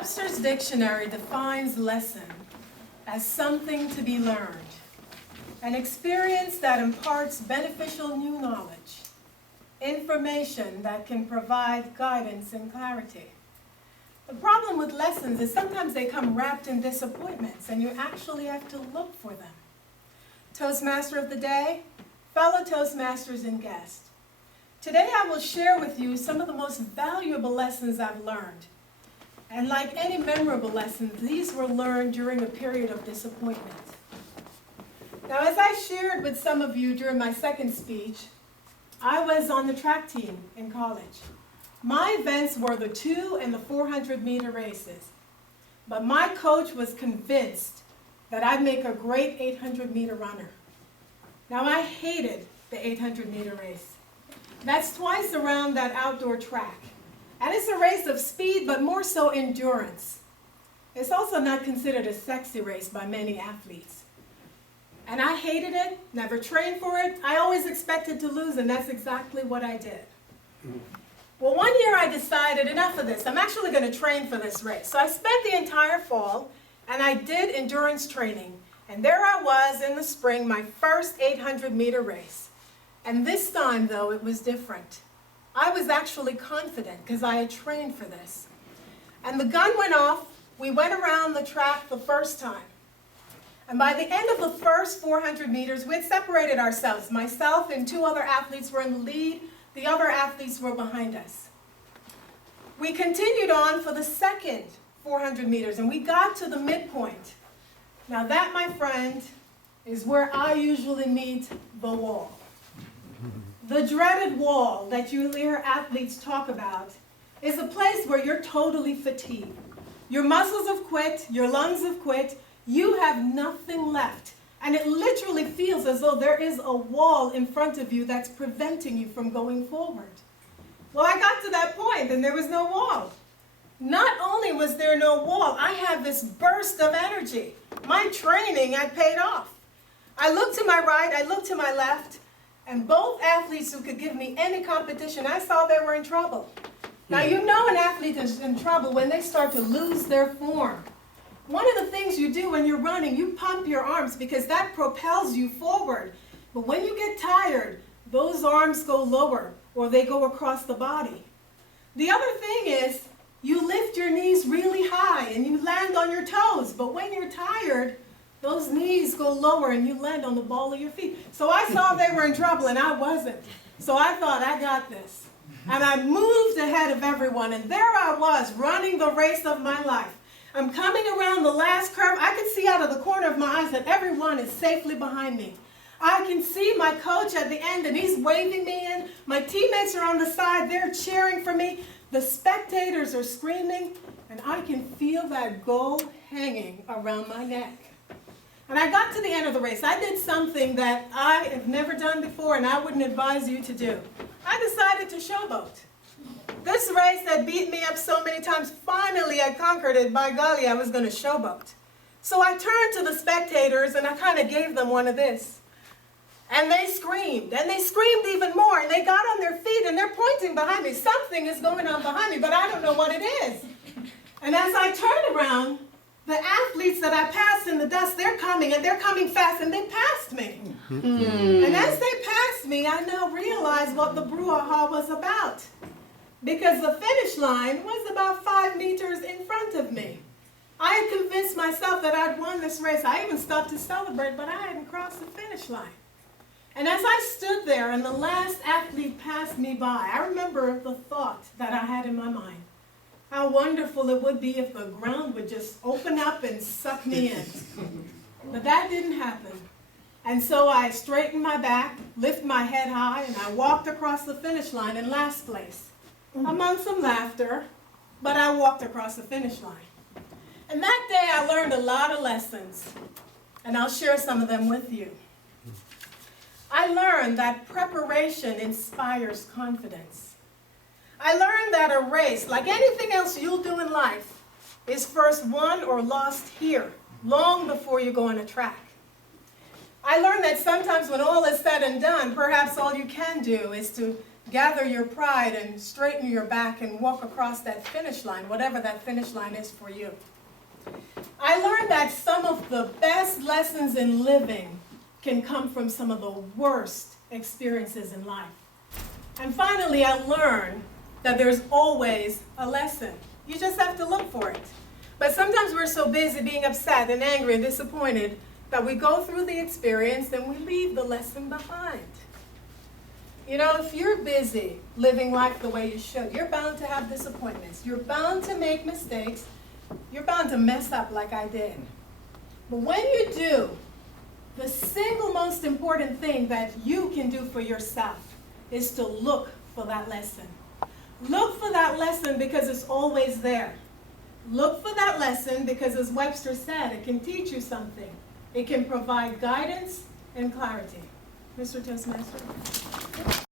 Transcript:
Webster's dictionary defines lesson as something to be learned, an experience that imparts beneficial new knowledge, information that can provide guidance and clarity. The problem with lessons is sometimes they come wrapped in disappointments and you actually have to look for them. Toastmaster of the day, fellow Toastmasters and guests. Today I will share with you some of the most valuable lessons I've learned. And like any memorable lessons, these were learned during a period of disappointment. Now, as I shared with some of you during my second speech, I was on the track team in college. My events were the 200 and the 400-meter races. But my coach was convinced that I'd make a great 800-meter runner. Now, I hated the 800-meter race. That's twice around that outdoor track. And it's a race of speed, but more so endurance. It's also not considered a sexy race by many athletes. And I hated it, never trained for it. I always expected to lose, and that's exactly what I did. Well, one year I decided, enough of this. I'm actually going to train for this race. So I spent the entire fall, and I did endurance training. And there I was in the spring, my first 800-meter race. And this time, though, it was different. I was actually confident because I had trained for this. And the gun went off. We went around the track the first time. And by the end of the first 400 meters, we had separated ourselves. Myself and two other athletes were in the lead. The other athletes were behind us. We continued on for the second 400 meters, and we got to the midpoint. Now that, my friend, is where I usually meet the wall. The dreaded wall that you hear athletes talk about is a place where you're totally fatigued. Your muscles have quit, your lungs have quit, you have nothing left. And it literally feels as though there is a wall in front of you that's preventing you from going forward. Well, I got to that point and there was no wall. Not only was there no wall, I had this burst of energy. My training had paid off. I looked to my right, I looked to my left, and both athletes who could give me any competition, I saw they were in trouble. Now, you know an athlete is in trouble when they start to lose their form. One of the things you do when you're running, you pump your arms because that propels you forward. But when you get tired, those arms go lower or they go across the body. The other thing is you lift your knees really high and you land on your toes. But when you're tired, those knees go lower and you land on the ball of your feet. So I saw they were in trouble and I wasn't. So I thought, I got this. And I moved ahead of everyone and there I was running the race of my life. I'm coming around the last curve. I can see out of the corner of my eyes that everyone is safely behind me. I can see my coach at the end and he's waving me in. My teammates are on the side. They're cheering for me. The spectators are screaming and I can feel that goal hanging around my neck. And I got to the end of the race. I did something that I have never done before and I wouldn't advise you to do. I decided to showboat. This race that beat me up so many times, finally I conquered it. By golly, I was going to showboat. So I turned to the spectators and I kind of gave them one of this. And they screamed even more. And they got on their feet and they're pointing behind me. Something is going on behind me, but I don't know what it is. And as I turned around, the athletes that I passed in the dust, they're coming and they're coming fast and they passed me. And as they passed me, I now realized what the brouhaha was about. Because the finish line was about 5 meters in front of me. I had convinced myself that I'd won this race. I even stopped to celebrate, but I hadn't crossed the finish line. And as I stood there and the last athlete passed me by, I remember the thought that I had in my mind. How wonderful it would be if the ground would just open up and suck me in. But that didn't happen. And so I straightened my back, lifted my head high, and I walked across the finish line in last place. Among some laughter, but I walked across the finish line. And that day I learned a lot of lessons, and I'll share some of them with you. I learned that preparation inspires confidence. I learned that a race, like anything else you'll do in life, is first won or lost here, long before you go on a track. I learned that sometimes when all is said and done, perhaps all you can do is to gather your pride and straighten your back and walk across that finish line, whatever that finish line is for you. I learned that some of the best lessons in living can come from some of the worst experiences in life. And finally, I learned that there's always a lesson. You just have to look for it. But sometimes we're so busy being upset and angry and disappointed that we go through the experience and we leave the lesson behind. You know, if you're busy living life the way you should, you're bound to have disappointments. You're bound to make mistakes. You're bound to mess up like I did. But when you do, the single most important thing that you can do for yourself is to look for that lesson. Look for that lesson because it's always there. Look for that lesson because, as Webster said, it can teach you something. It can provide guidance and clarity. Mr. Toastmaster.